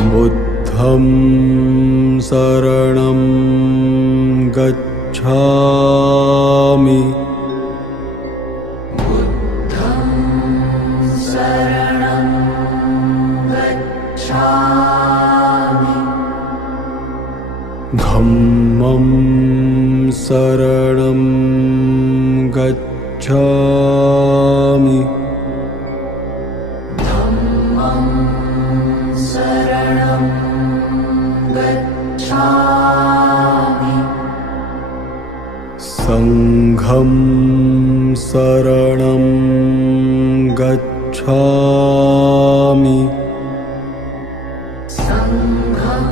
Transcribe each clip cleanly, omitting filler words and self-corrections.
बुद्धं शरणं गच्छामि। बुद्धं शरणं गच्छामि। धम्मं शरणं गच्छामि। धम्मं शरणं गच्छामि। संघं शरणं गच्छामि। संघं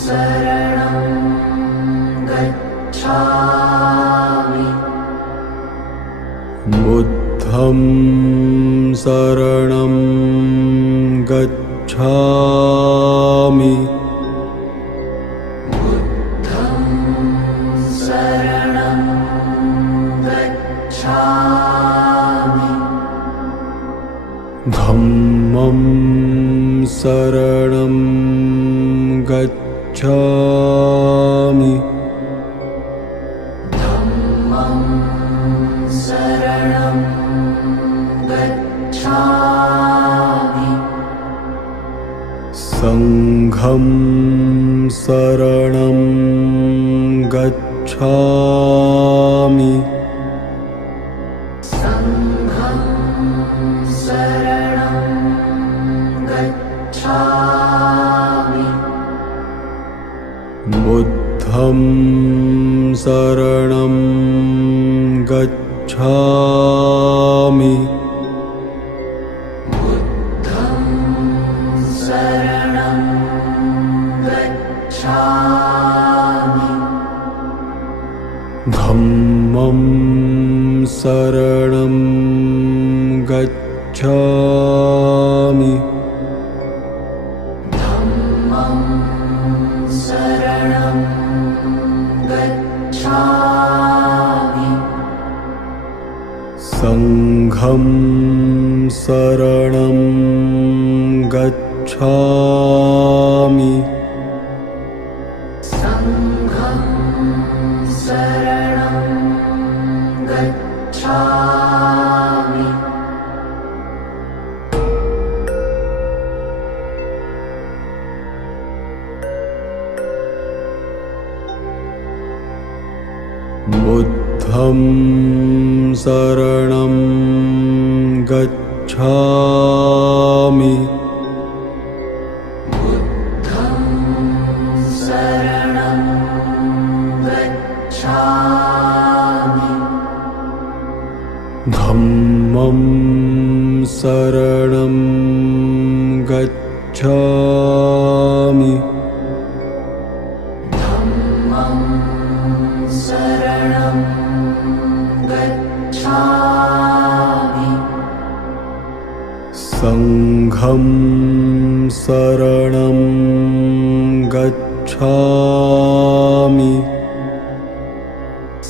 शरणं गच्छामि। बुद्धं शरणं गच्छामि। बुद्धं शरणं गच्छामि। धम्मं शरणं गच्छामि। धम्मं शरणं गच्छामि। संघं शरणं गच्छामि। संघं शरणं गच्छामि। बुद्धं शरणं गच्छामि। बुद्धं शरणं गच्छामि। धम्मं शरणं गच्छामि। धम्मं शरणं गच्छामि। संघं शरणं गच्छामि। संघं शरणं गच्छामि। बुद्धं शरणं गच्छामि। बुद्धं शरणं गच्छामि। धम्मं शरणं गच्छामि। धम्मं शरणं गच्छामि। संघं शरणं गच्छामि। संघं शरणं गच्छामि। बुद्धं शरणं गच्छामि। बुद्धं शरणं गच्छामि। गच्छामि। धम्मं शरणं गच्छामि। बुद्धं शरणं गच्छामि। संघं शरणं गच्छामि।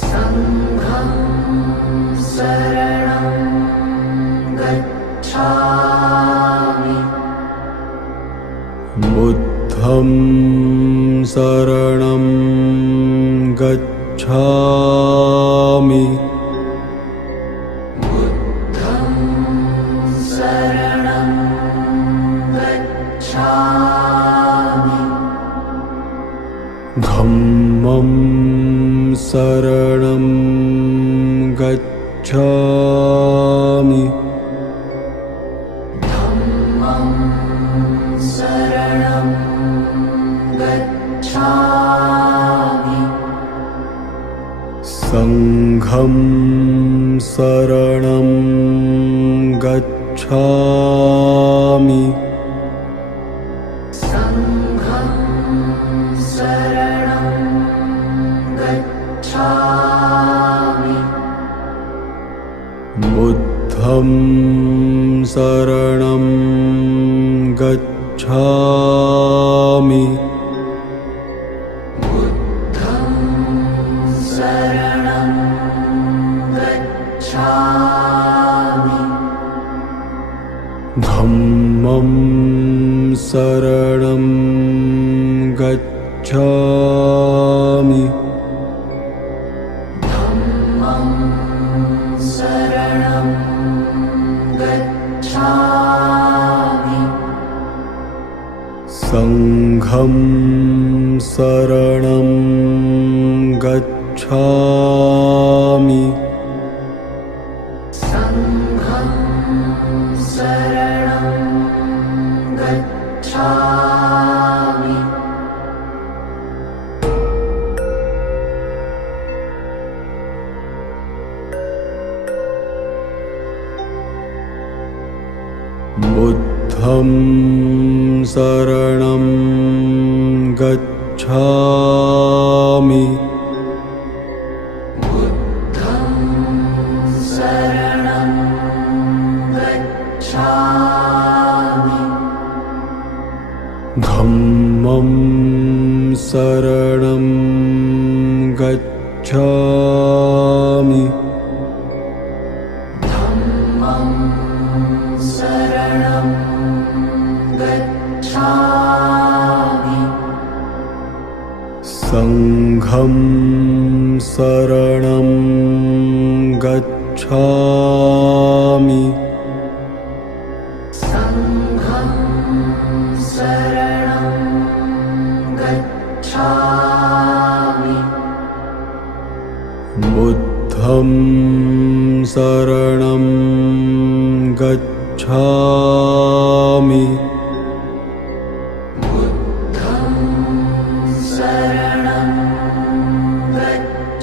संघं शरणं गच्छामि। बुद्धं शरणं गच्छामि। गच्छामि। धम्मं शरणं गच्छामि। गच्छामि। धम्मं शरणं गच्छामि। संघं शरणं गच्छामि। संघं शरणं गच्छामि। बुद्धं शरणं गच्छामि। बुद्धं शरणं गच्छामि। धम्मं शरणं शरणं गच्छामि संघं शरणं गच्छामि संघं शरणं गच्छामि बुद्धं शरणं गच्छामि बुद्धं शरणं गच्छामि धम्मं शरणं गच्छामि धम्मं शरणं गच्छामि संघं शरणं गच्छामि संघं शरणं गच्छामि बुद्धं शरणं गच्छामि बुद्धं शरणं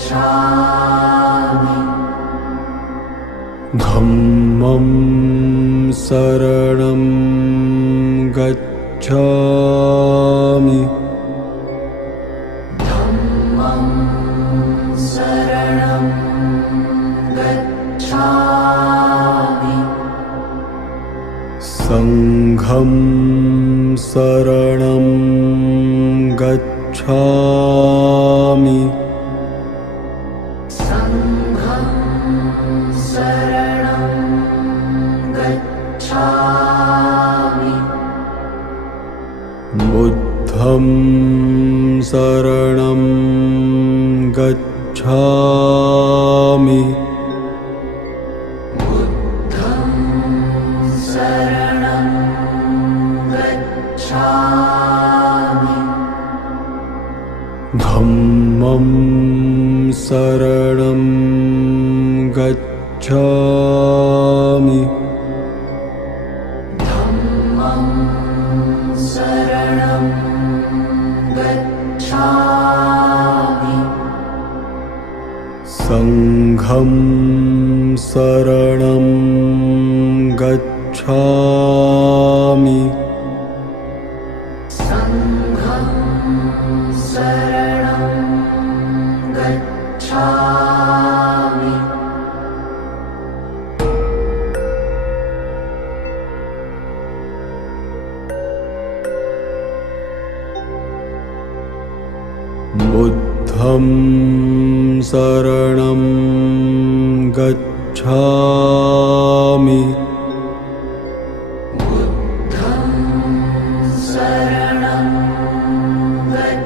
गच्छामि धम्मं शरणं गच्छामि धम्मं शरणं गच्छामि संघं शरणं गच्छामि संघं शरणं गच्छामि बुद्धं शरणं गच्छामि बुद्धं शरणं गच्छामि धम्मं शरणं गच्छामि धम्मं शरणं गच्छामि संघं शरणं गच्छामि संघं शरणं गच्छामि बुद्धं शरणं गच्छामि बुद्धं शरणं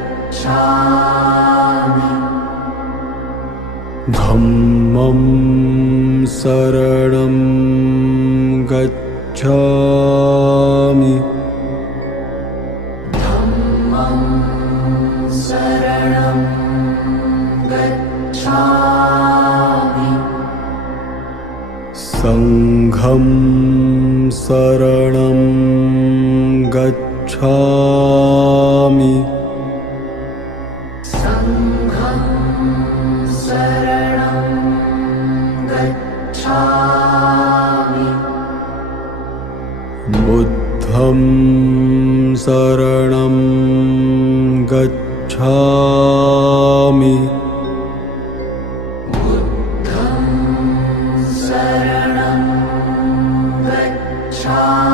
गच्छामि धम्मं शरणं गच्छामि धम्मं शरणं गच्छामि संघं शरणं गच्छामि संघं शरणं गच्छामि बुद्धं शरणं गच्छामि बुद्धं शरणं गच्छामि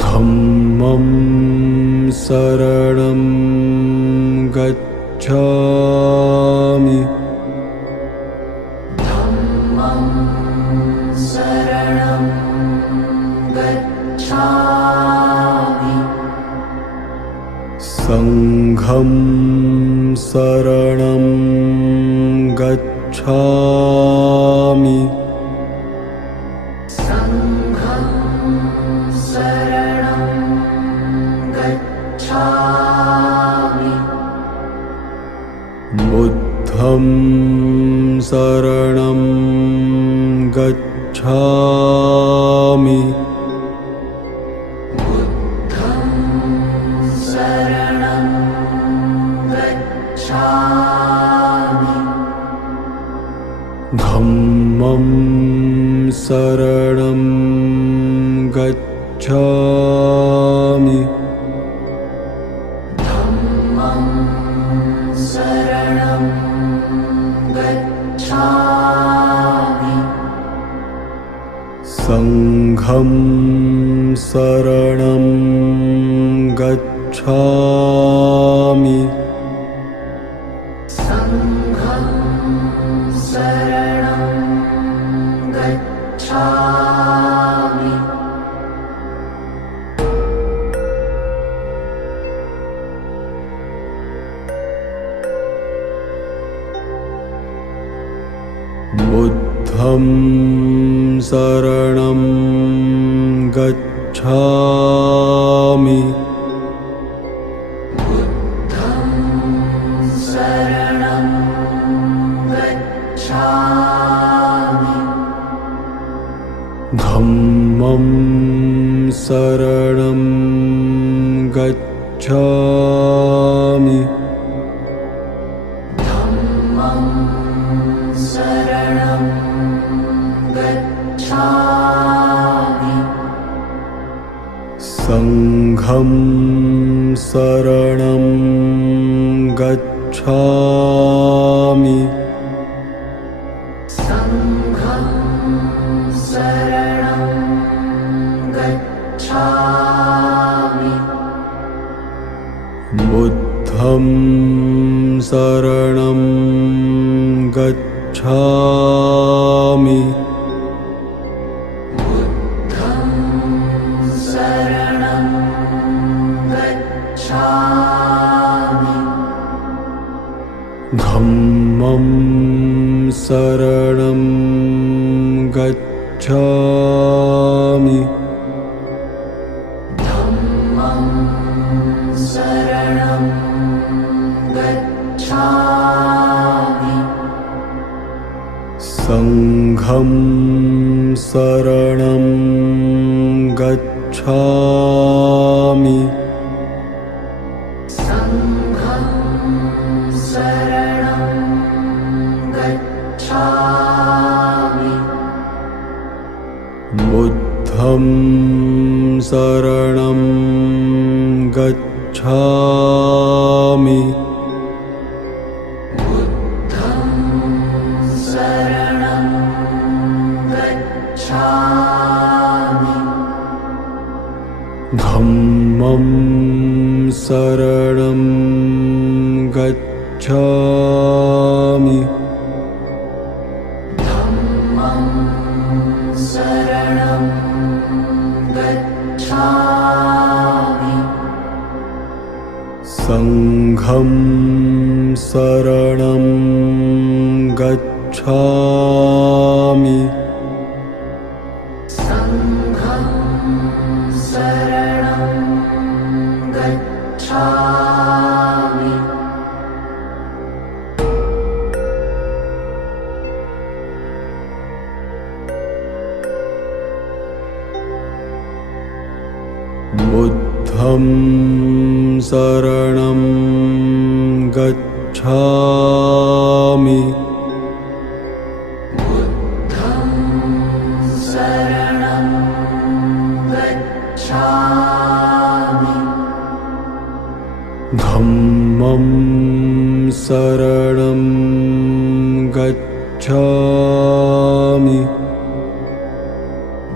धम्मं शरणं गच्छामि धम्मं शरणं गच्छामि संघं शरणं शरणं गच्छामि संघं शरणं गच्छामि बुद्धं शरणं गच्छामि बुद्धं शरणं गच्छामि धम्मं शरणं गच्छामि धम्मं शरणं गच्छामि संघं शरणं गच्छामि संघं शरणं गच्छामि बुद्धं शरणं गच्छामि बुद्धं शरणं गच्छामि धम्मं शरणं गच्छामि धम्मं शरणं गच्छामि संघं शरणं गच्छामि संघं शरणं गच्छामि बुद्धं शरणं गच्छामि बुद्धं शरणं गच्छामि धम्मं शरणं गच्छामि धम्मं शरणं गच्छामि संघं शरणं गच्छामि संघं शरणं गच्छामि बुद्धं शरणं गच्छामि बुद्धं शरणं गच्छामि धम्मं शरणं गच्छामि धम्मं शरणं गच्छामि संघं शरणं गच्छामि संघं शरणं गच्छामि बुद्धं शरणं गच्छामि बुद्धं शरणं गच्छामि धम्मं शरणं गच्छामि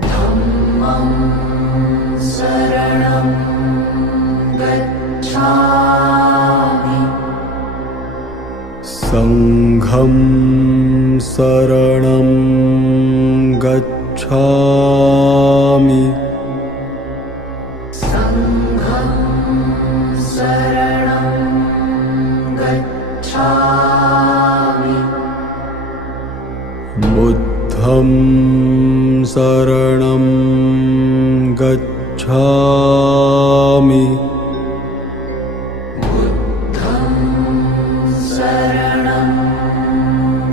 धम्मं शरणं गच्छामि संघं शरणं गच्छामि संघं शरणं गच्छामि बुद्धं शरणं गच्छामि शरणं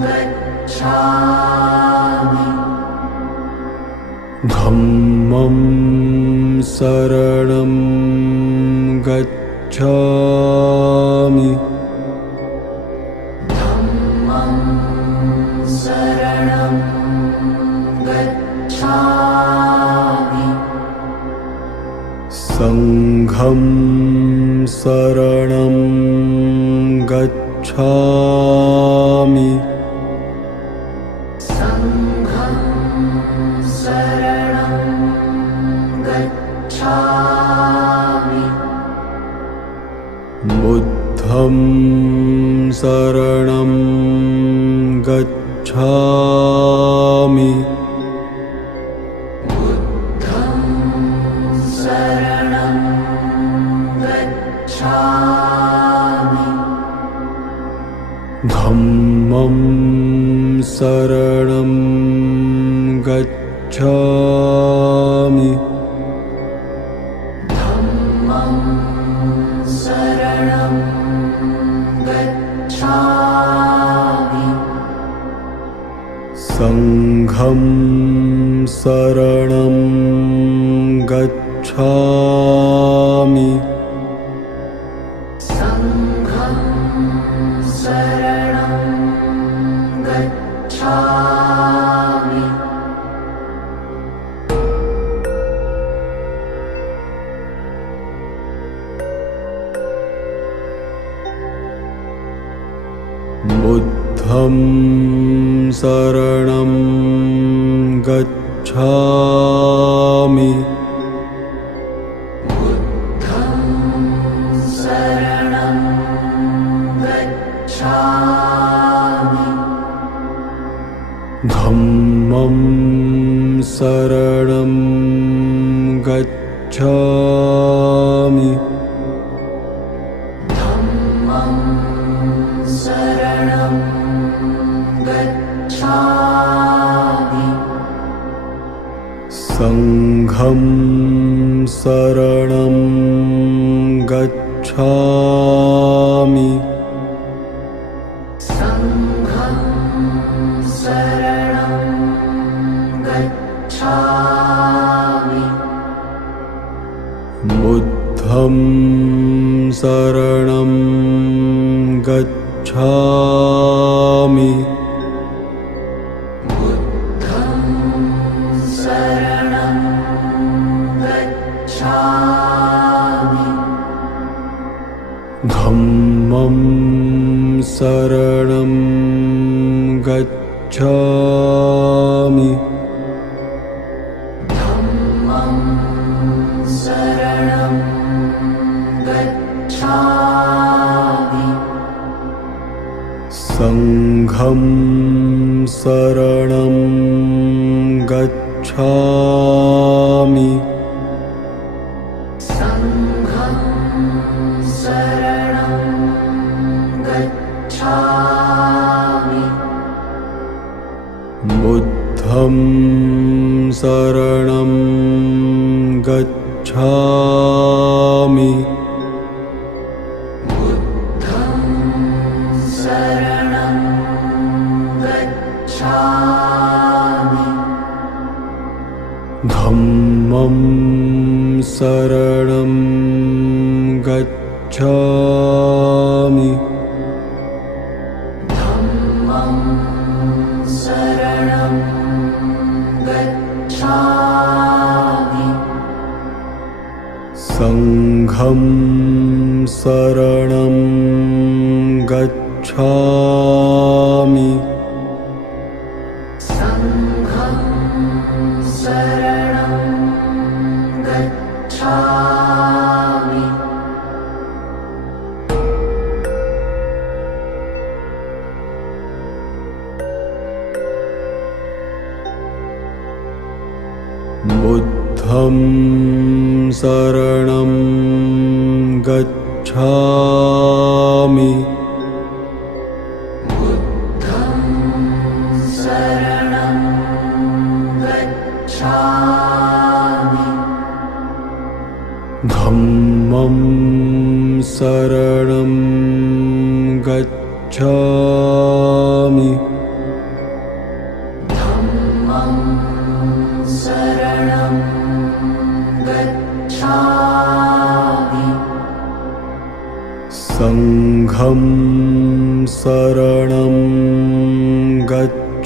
गच्छामि धम्मं शरणं गच्छामि धम्मं शरणं गच्छामि संघं शरणं गच्छामि संघं शरणं गच्छामि बुद्धं शरणं गच्छामि बुद्धं शरणं गच्छामि धम्मं शरणं गच्छामि धम्मं शरणं गच्छामि संघं शरणं गच्छामि संघं शरणं गच्छामि बुद्धं शरणं गच्छामि बुद्धं शरणं गच्छामि धम्मं शरणं गच्छामि धम्मं शरणं गच्छामि संघं शरणं गच्छामि संघं शरणं गच्छामि बुद्धं शरणं गच्छामि बुद्धं शरणं गच्छामि धम्मं शरणं गच्छामि धम्मं शरणं गच्छामि संघं शरणं गच्छामि संघं शरणं गच्छामि बुद्धं शरणं गच्छामि बुद्धं शरणं गच्छामि धम्मं शरणं गच्छामि धम्मं शरणं गच्छामि संघं शरणं गच्छामि संघं शरणं गच्छामि बुद्धं शरणं गच्छामि बुद्धं शरणं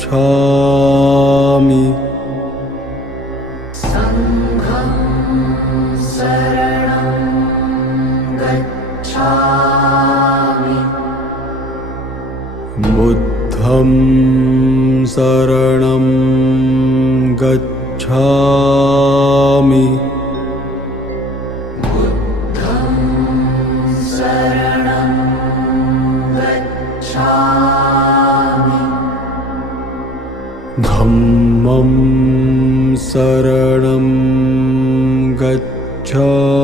गच्छामि संघं शरणं गच्छामि बुद्धं शरणं गच्छामि बुद्धं शरणं गच्छामि धम्मं शरणं गच्छामि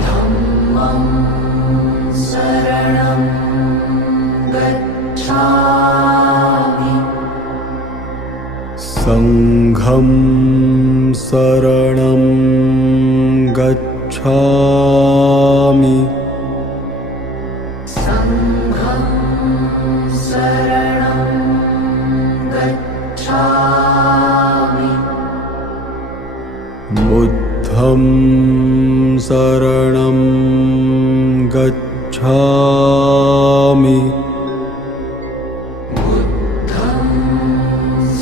धम्मं शरणं गच्छामि संघं शरणं गच्छामि संघं शरणं गच्छामि बुद्धं शरणं गच्छामि बुद्धं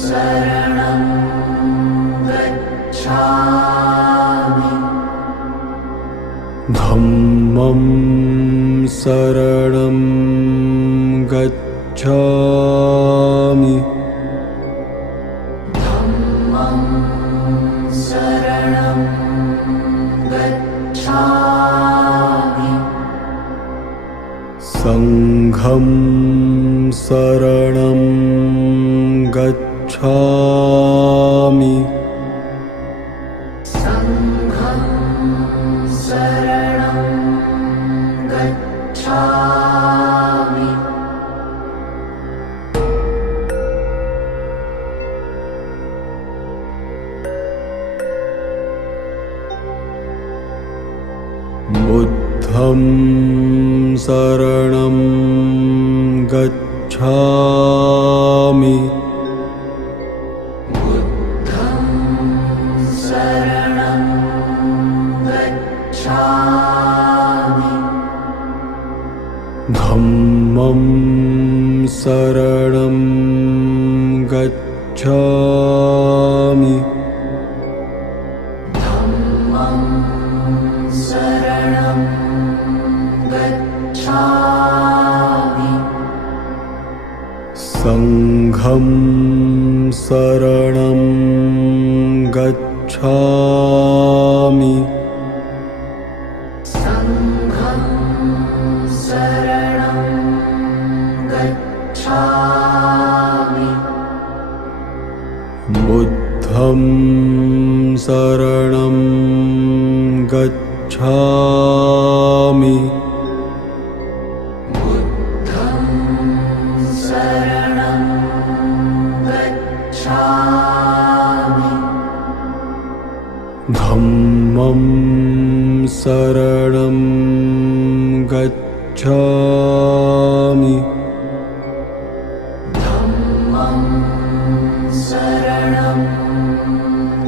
शरणं गच्छामि धम्मं शरणं गच्छामि धम्मं शरणं गच्छामि संघं शरणं गच्छामि संघं शरणं गच्छामि बुद्धं शरणं गच्छामि बुद्धं शरणं गच्छामि धम्मं शरणं गच्छामि धम्मं शरणं गच्छामि संघं शरणं गच्छामि संघं शरणं गच्छामि बुद्धं शरणं गच्छामि बुद्धं शरणं गच्छामि धम्मं शरणं गच्छामि धम्मं शरणं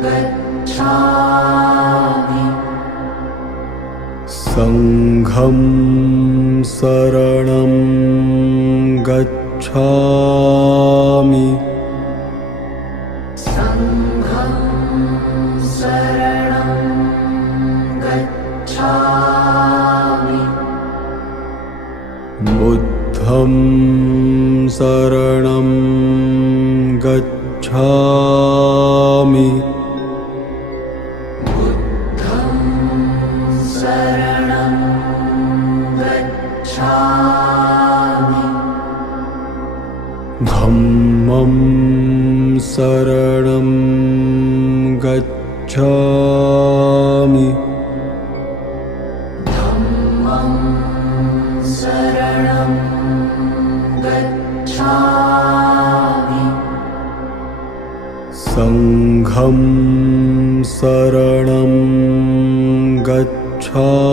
गच्छामि संघं शरणं गच्छामि संघं शरणं गच्छामि बुद्धं शरणं गच्छामि बुद्धं शरणं गच्छामि धम्मं शरणं गच्छामि धम्मं शरणं गच्छामि संघं शरणं गच्छामि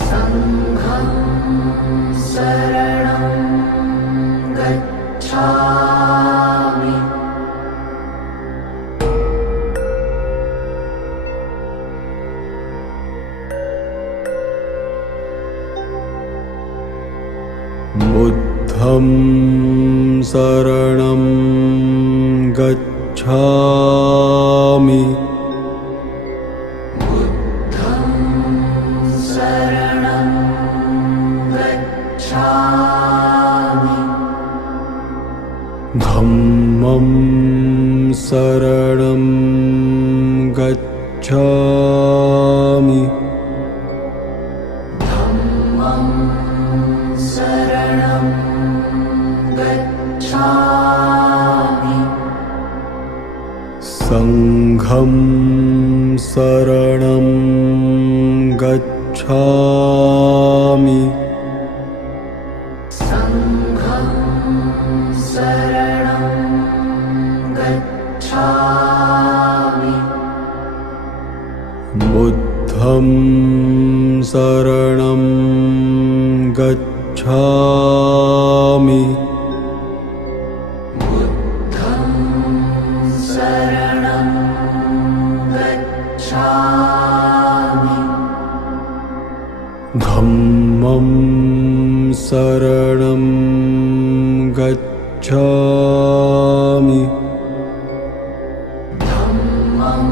संघं शरणं गच्छामि बुद्धं शरणं गच्छामि शरणं गच्छामि धम्मं शरणं गच्छामि धम्मं शरणं गच्छामि संघं शरणं गच्छामि संघं शरणं गच्छामि बुद्धं शरणं गच्छामि बुद्धं शरणं गच्छामि धम्मं शरणं गच्छामि धम्मं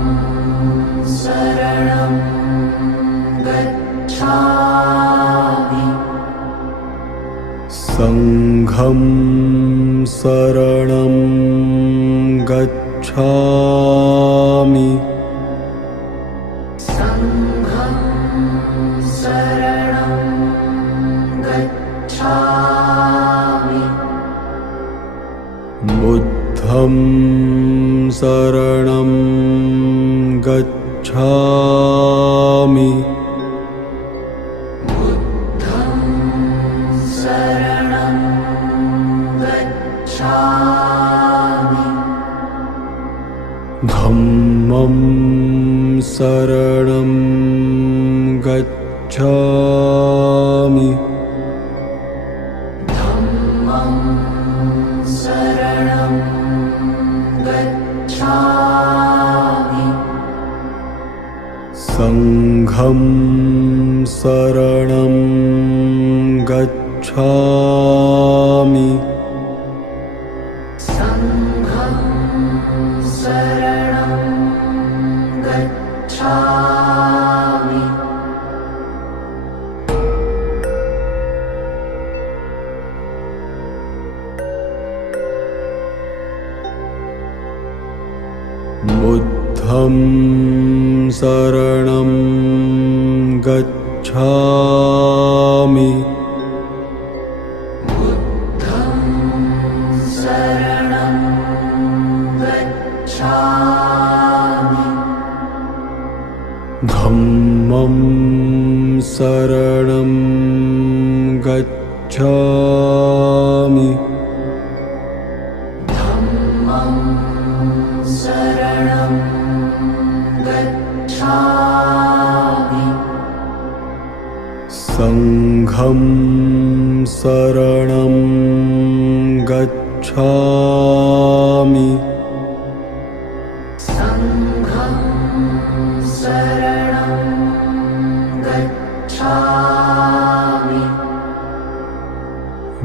शरणं गच्छामि संघं शरणं गच्छामि संघं शरणं गच्छामि बुद्धं शरणं गच्छामि बुद्धं शरणं गच्छामि धम्मं शरणं गच्छामि धम्मं शरणं गच्छामि संघं शरणं गच्छामि संघं शरणं गच्छामि बुद्धं शरणं गच्छामि बुद्धं शरणं गच्छामि धम्मं शरणं गच्छामि धम्मं शरणं गच्छामि संघं शरणं गच्छामि संघं शरणं गच्छामि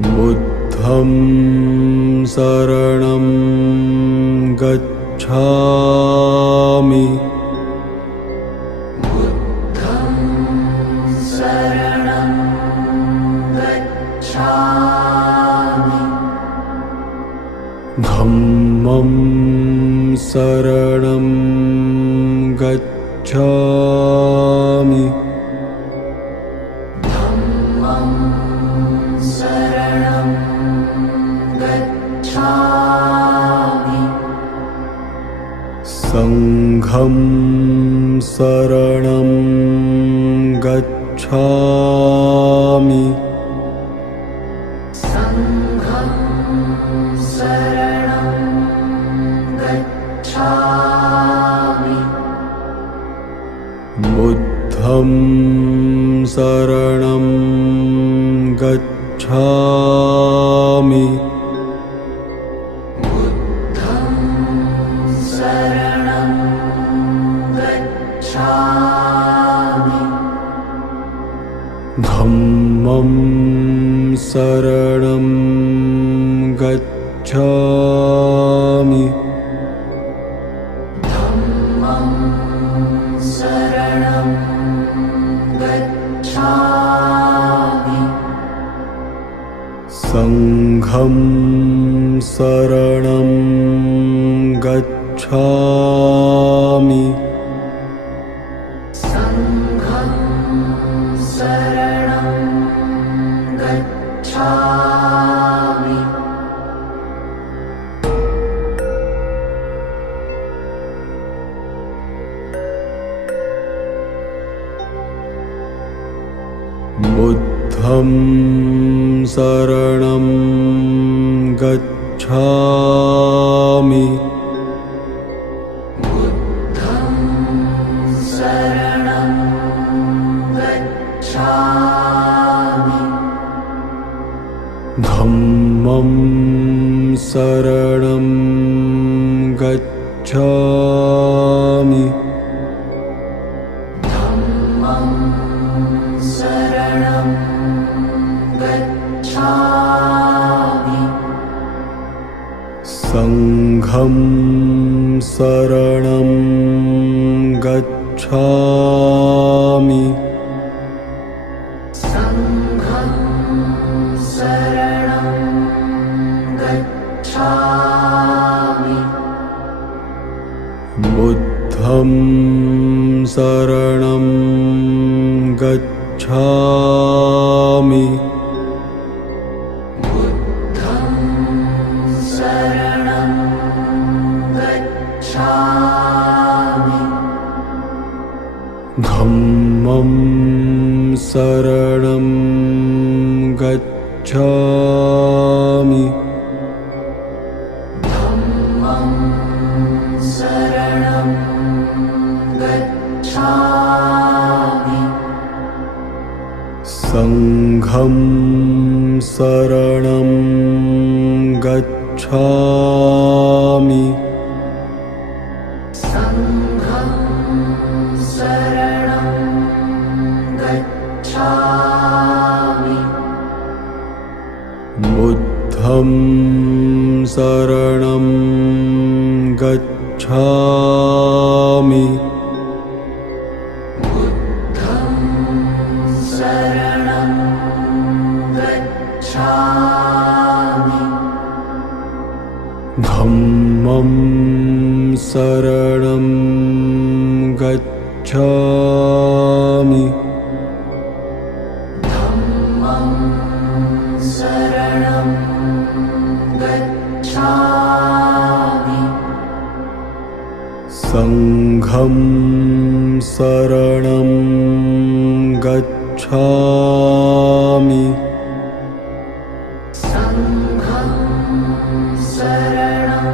बुद्धं शरणं गच्छामि बुद्धं शरणं गच्छामि धम्मं शरणं गच्छामि धम्मं शरणं गच्छामि संघं शरणं गच्छामि संघं शरणं गच्छामि बुद्धं शरणं गच्छामि बुद्धं शरणं गच्छामि धम्मं धम्मं शरणं गच्छामि धम्मं शरणं गच्छामि संघं शरणं गच्छामि संघं शरणं गच्छामि बुद्धं शरणं गच्छामि बुद्धं शरणं गच्छामि धम्मं शरणं गच्छामि धम्मं शरणं गच्छामि संघं शरणं गच्छामि संघं शरणं गच्छामि बुद्धं शरणं गच्छामि बुद्धं शरणं गच्छामि धम्मं शरणं गच्छामि धम्मं शरणं गच्छामि संघं शरणं गच्छामि संघं शरणं गच्छामि बुद्धं शरणं गच्छामि बुद्धं शरणं गच्छामि धम्मं शरणं गच्छामि धम्मं शरणं गच्छामि संघं शरणं गच्छामि संघं शरणं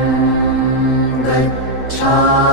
गच्छामि